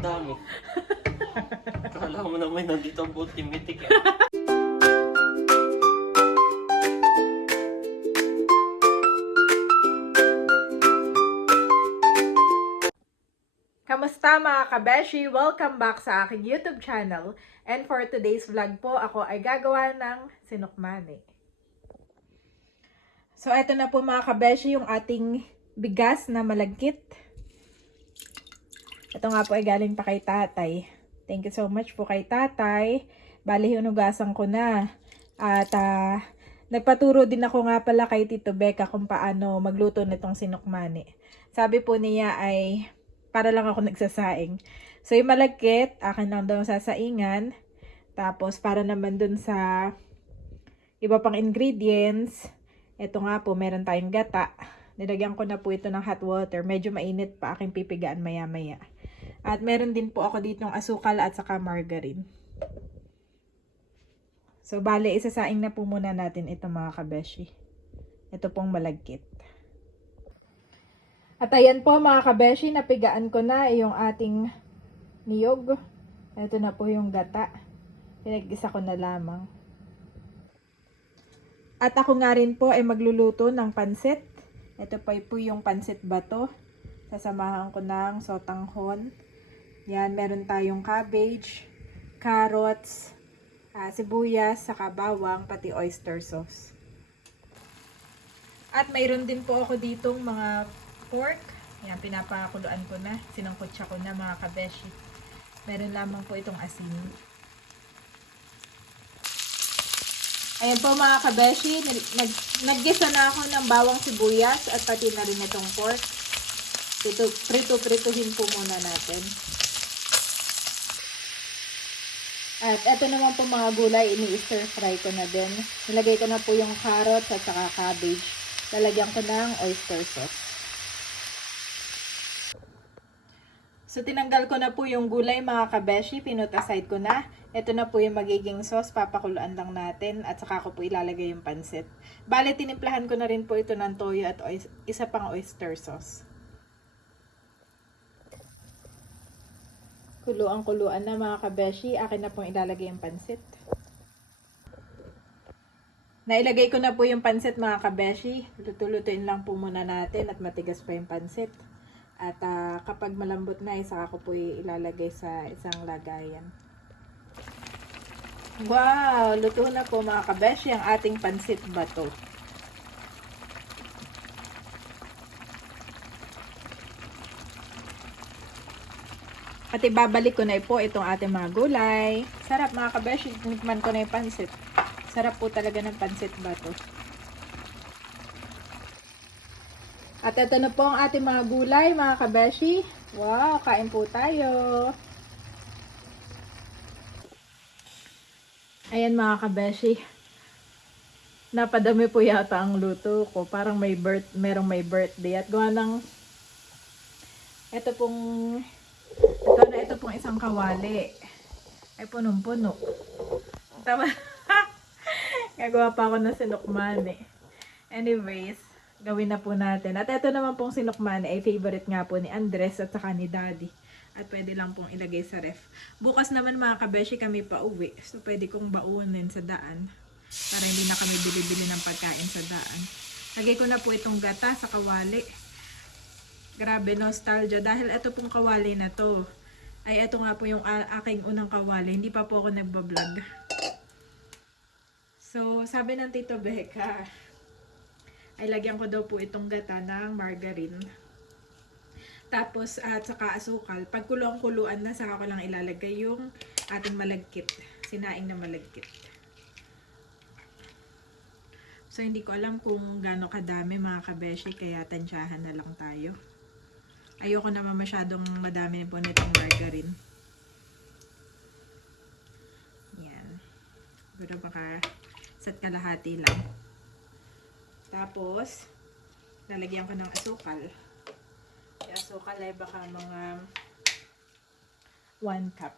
dami. Kala mo naman nandito ang ultimate eh. Kamusta mga kabeshi? Welcome back sa aking YouTube channel. And for today's vlog po, ako ay gagawa ng sinukmani. So, eto na po mga kabeshi, yung ating bigas na malagkit. Ito nga po ay galing pa kay tatay. Thank you so much po kay tatay. Bali, hinugasan ko na. At nagpaturo din ako nga pala kay Tito Becca kung paano magluto nitong sinukmani. Sabi po niya ay para lang ako nagsasaing. So, yung malagkit, akin lang daw sasaingan. Tapos, para naman dun sa iba pang ingredients, ito nga po, meron tayong gata. Nilagyan ko na po ito ng hot water. Medyo mainit pa, aking pipigaan maya-maya. At meron din po ako dito ng asukal at saka margarine. So, bale, isasaing na po muna natin ito mga kabeshi. Ito pong malagkit. At ayan po mga kabeshi, napigaan ko na yung ating niyog. Ito na po yung gata. Pinag-isa ko na lamang. At ako nga rin po ay magluluto ng pansit. Ito po yung pansit bato. Sasamahan ko ng sotanghon. Yan, meron tayong cabbage, carrots, sibuyas, saka bawang, pati oyster sauce. At mayroon din po ako ditong mga pork. Yan, pinapakuluan ko na. Sinangkutsa ko na mga kabeshi. Meron lamang po itong asin. Ayan po mga kabeshi. Naggisa na ako ng bawang sibuyas at pati na rin itong pork. Prituhin po muna natin. At eto naman po mga gulay, ini-stir fry ko na din. Nilagay ko na po yung carrots at saka cabbage. Lalagyan ko ng oyster sauce. So, tinanggal ko na po yung gulay mga kabeshi. Pinut aside ko na. Ito na po yung magiging sauce. Papakuluan lang natin. At saka ko po ilalagay yung pansit. Bale, tinimplahan ko na rin po ito ng toyo at isa pang oyster sauce. Kuluan na mga kabeshi. Akin na pong ilalagay yung pansit. Nailagay ko na po yung pansit mga kabeshi. Luto-lutuin lang po muna natin at matigas pa yung pansit. At kapag malambot na, saka ko po ilalagay sa isang lagayan. Wow! Luto na po mga kabeshi ang ating pansit bato. At ibabalik ko na po itong ating mga gulay. Sarap mga kabeshi. Tikman ko na yung pansit. Sarap po talaga ng pansit bato. At ito na po ang ating mga gulay, mga kabeshi. Wow, kain po tayo. Ayan mga kabeshi. Napadami po yata ang luto ko. Parang merong may birthday. At gawa ng ito pong isang kawali. Ay punong-puno. Tama. Gagawa pa ako ng sinukmani. Anyways, gawin na po natin. At ito naman pong sinukmani ay favorite nga po ni Andres at saka ni Daddy. At pwede lang pong ilagay sa ref. Bukas naman mga kabeshi kami pa uwi. So pwede kong baunin sa daan. Para hindi na kami bili-bili ng pagkain sa daan. Lagay ko na po itong gata sa kawali. Grabe, nostalgia. Dahil ito pong kawali na to. Ay ito nga po yung aking unang kawali. Hindi pa po ako nagbablog. So sabi ng Tito Becca, ay lagyan ko daw po itong gata ng margarine. Tapos, at saka asukal. Pag kuluan na, saka ko lang ilalagay yung ating malagkit. Sinaing na malagkit. So, hindi ko alam kung gaano kadami mga kabeshi, kaya tansyahan na lang tayo. Ayoko naman masyadong madami po nitong margarine. Yan. Pero baka sat kalahati lang. Tapos, lalagyan ko ng asukal. Yung asukal ay baka mga 1 cup.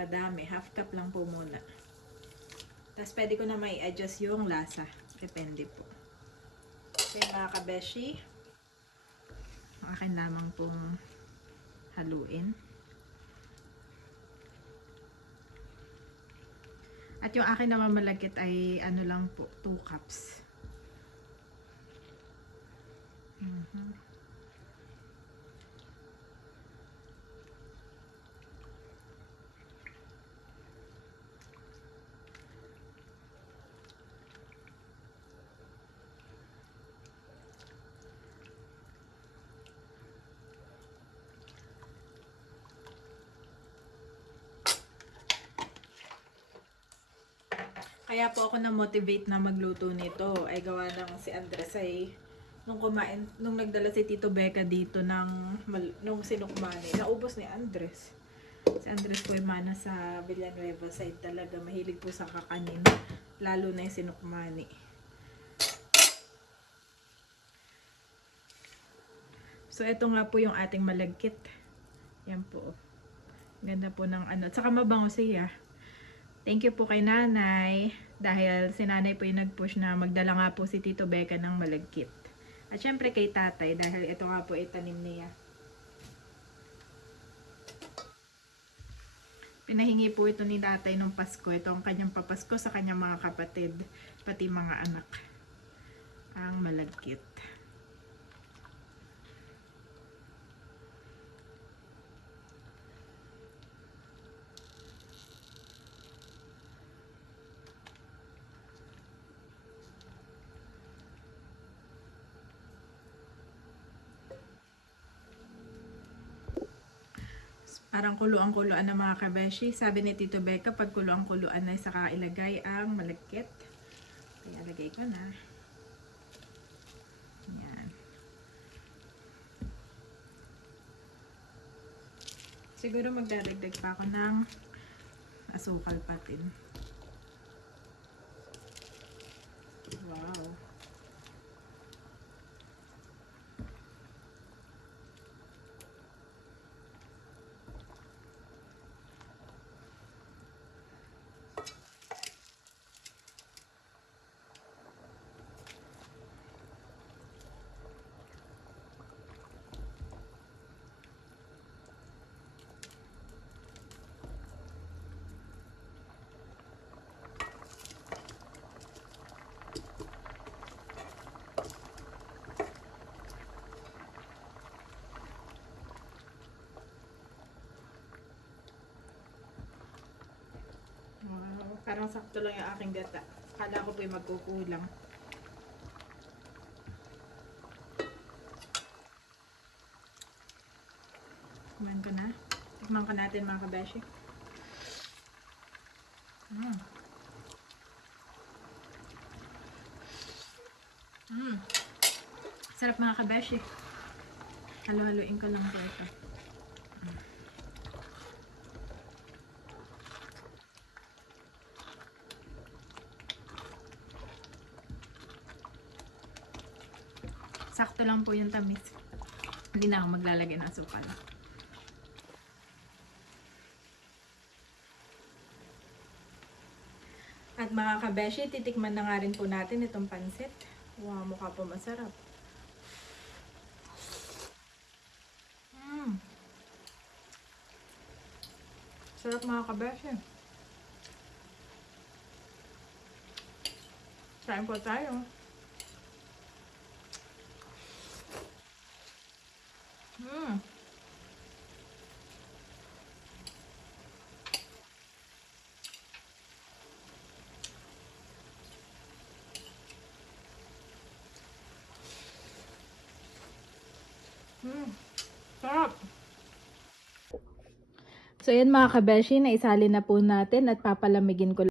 madami. Half cup lang po muna. Tapos pwede ko na may adjust yung lasa. Depende po. Okay mga kabeshi. Ang akin lamang pong haluin. At yung akin naman malagkit ay ano lang po, 2 cups. Kaya po ako na-motivate na magluto nito ay gawa ng si Andres ay nung nagdala si Tito Becca dito nung sinukmani, naubos ni Andres. Si Andres po ay mana sa Villanueva side talaga, mahilig po sa kakanin, lalo na yung sinukmani. So ito nga po yung ating malagkit. Yan po. Ganda po ng ano, at saka mabango siya. Thank you po kay nanay dahil si nanay po yung nag-push na magdala nga po si Tito Becca ng malagkit. At syempre kay tatay dahil ito nga po itanim niya. Pinahingi po ito ni tatay nung Pasko. Ito ang kanyang papasko sa kanyang mga kapatid, pati mga anak. Ang malagkit. Parang kuluan-kuluan na mga kabeshi. Sabi ni Tito Becca, pag kuluan-kuluan na saka ilagay ang malagkit. Kaya lagay ko na. Yan. Siguro magdadagdag pa ako ng asukal patin. Wow. Parang sakto lang yung aking gata. Akala ko po yung magkukulang. Tikman ko na. Tikman ko natin mga kabeshi. Sarap mga kabeshi. Halo-haluin ko lang po ito. Sakto lang po yung tamis. Hindi na ako maglalagay ng asukal. At mga kabeshi, titikman na nga rin po natin itong pansit. Wow, mukha po masarap. Sarap mga kabeshi. Kain po tayo. Sarap. So yan mga kabeshi, naisali na po natin at papalamigin ko.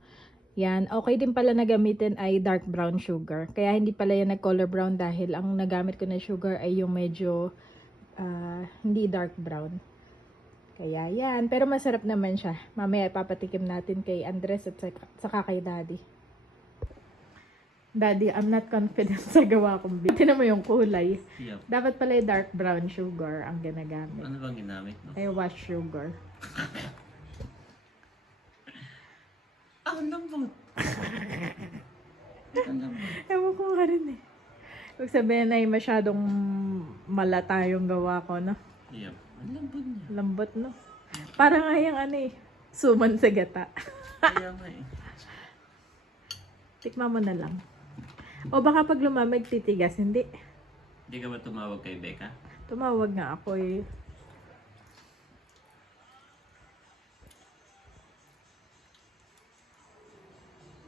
Yan, okay din pala na gamitin ay dark brown sugar. Kaya hindi pala yan nag-color brown dahil ang nagamit ko na sugar ay yung medyo hindi dark brown. Kaya yan, pero masarap naman siya. Mamaya ipapatikim natin kay Andres at saka kay Daddy. Daddy, I'm not confident sa gawa kong beef. Tinan mo yung kulay. Yep. Dapat pala dark brown sugar ang ginagamit. Ano bang ginamit mo? Ay, wash sugar. Ang lambot. Ang lambot. Ewan ko nga rin eh. Huwag sabihin ay masyadong malata yung gawa ko, no? Yep. Ang lambot niya. Lambot, no? Parang nga yung ano eh, suman sa gata. Kaya nga eh. Tikman mo na lang. O baka pag lumamig titigas, hindi. Hindi ka ba tumawag kay Becca? Tumawag nga ako eh.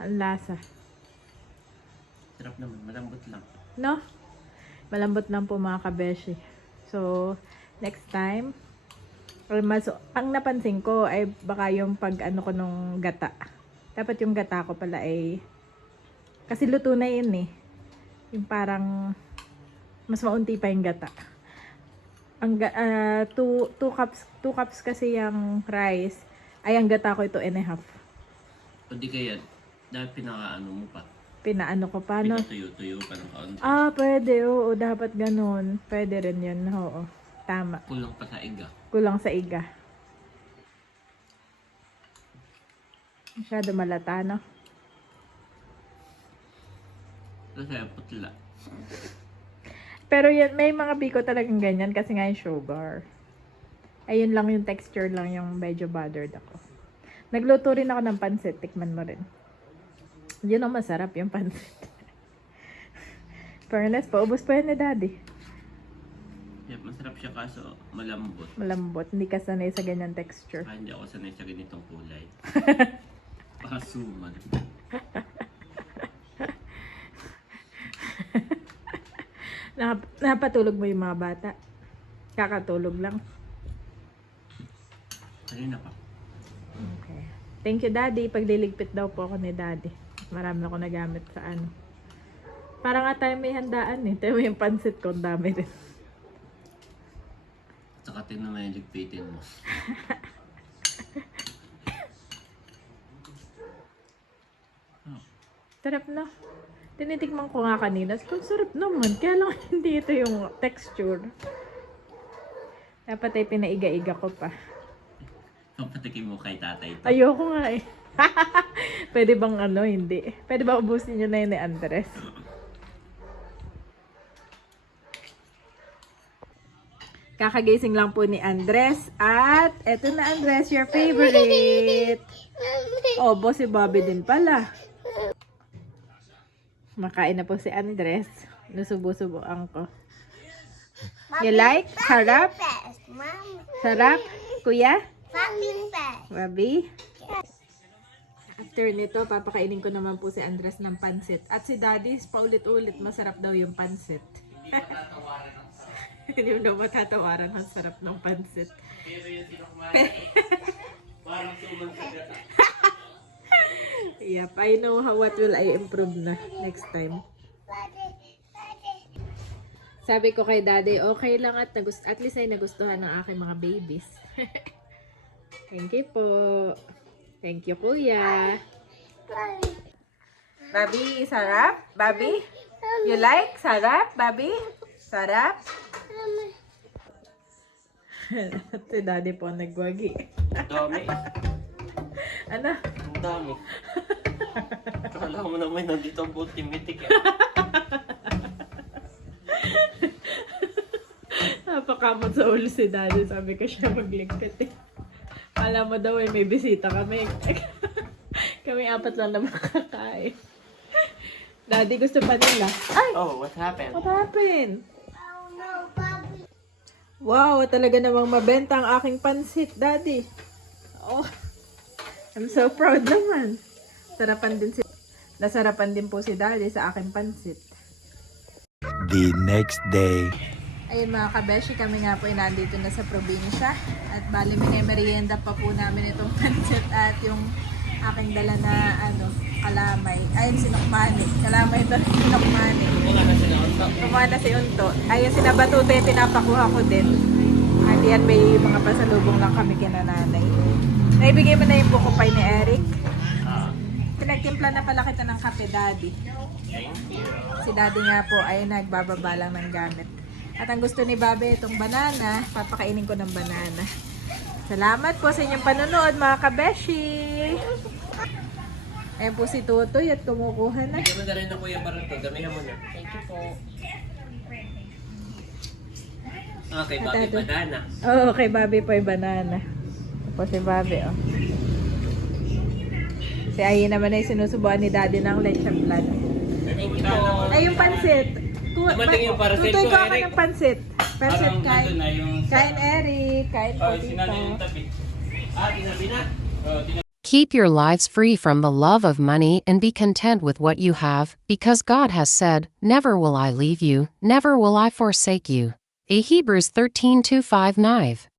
Ang lasa. Sarap naman. Malambot lang. No? Malambot lang po mga kabeshi. So, next time, ang napansin ko ay baka yung pag ano ko nung gata. Dapat yung gata ko pala ay kasi luto na yun eh. Yung parang mas maunti pa yung gata. Ang 2 cups kasi yung rice ay ang gata ko ito 1.5. O di kaya, dapat pinaka-ano mo pa. Pinaano ko pa, no? Pinatuyo-tuyo pa ng kaunti. Pwede. Oo, dapat ganun. Pwede rin yun. Oo, tama. Kulang pa sa iga. Kulang sa iga. Masyado malata, no? Kasi putla. Pero yan, may mga biko talagang ganyan kasi nga yung sugar. Ayun lang yung texture lang yung medyo bothered ako. Nagluto rin ako ng pansit. Tikman mo rin. Yun ang masarap yung pansit. Fairness, paubos pa yan ni Daddy. Yep, masarap siya kaso malambot. Malambot. Hindi ka sanay sa ganyan texture. Hindi ako sanay sa ganitong kulay. Pasuman. Napatulog mo yung mga bata. Kakatulog lang. Kanina pa. Okay. Thank you, Daddy. Pagliligpit daw po ako ni Daddy. Marami ako nagamit sa ano. Parang nga tayo may handaan eh. Tayo yung pansit ko. Ang dami rin. Saka tingnan mo yung ligpitin mo. Sarap na. Tinitikman ko nga kanina. So, sarap naman. Kaya lang hindi ito yung texture. Dapat ay pinaiga-iga ko pa. Patikim mo kay tatay ito. Ayoko nga eh. Pwede bang ano, hindi. Pwede ba ubusin nyo na yun ni Andres? Kakagising lang po ni Andres. At eto na Andres, your favorite. Obo, si Bobby din pala. Makain na po si Andres. Nusubo-subuan ko. You like? Sarap? Sarap? Kuya? Bobby? After nito, papakainin ko naman po si Andres ng pansit. At si Daddy, paulit-ulit, masarap daw yung pansit. Hindi mo daw matatawaran ang sarap ng pansit. Yep, I know what will I improve na next time. Sabi ko kay Daddy, okay lang at least ay nagustuhan ng aking mga babies. Thank you po. Thank you, Kuya. Bobby, sarap? Bobby? You like? Sarap, Bobby? Sarap? Si Daddy po nagwagi. Ang dami. Ano? Ang dami. Kala mo naman nandito ang buti mitik. Napakamot sa ulo si Daddy. Sabi ko siya magligpit eh. Kala mo daw eh, may bisita kami. Kami 4 lang na makakain. Daddy, gusto pa nila. Ay! Oh, what happened? What happened? Wow, talaga namang mabenta ang aking pansit, Daddy. Oh, I'm so proud naman. Nasarapan din po si Daddy sa aking pansit. The next day. Ayun mga kabeshi, kami nga po ay nandito na sa probinsya. At bali may merienda pa po namin itong pansit at yung aking dala na kalamay. Ayun, sinukmani. Kalamay ito, sinukmani. Kumuha na si Unto. Ayun, sinabatute, pinapakuha ko din. At yan, may mga pasalubong lang kami kina nanay. Naibigay mo na yung buko pie ni Eric. Pinagtimpla na pala kita ng kape, Daddy. Si Daddy nga po ay nagbababa lang ng gamit. At ang gusto ni Babe itong banana, papakainin ko ng banana. Salamat po sa inyong panonood mga kabeshi! Ayan po si Tutoy at kumukuha na. Bigyan mo na rin ng Kuya Barato. Gamihan mo na. Thank you po. Okay, Bobby Atado. Banana. Oo, kay Bobby po yung banana. Tapos si Bobby, oh. Si Ayi naman ay sinusubuan ni Daddy ng leche plan. Thank you po. Ay, yung pansit. Dumating yung parcel Tutoy ko, ko ako Eric. ng pansit. Pansit Parang kain. nandun na yung... Kain Eric. Kain po sinanay yung dito. tabi. Tinabi na. Keep your lives free from the love of money and be content with what you have, because God has said, "Never will I leave you, never will I forsake you." A Hebrews 13:2-5-9.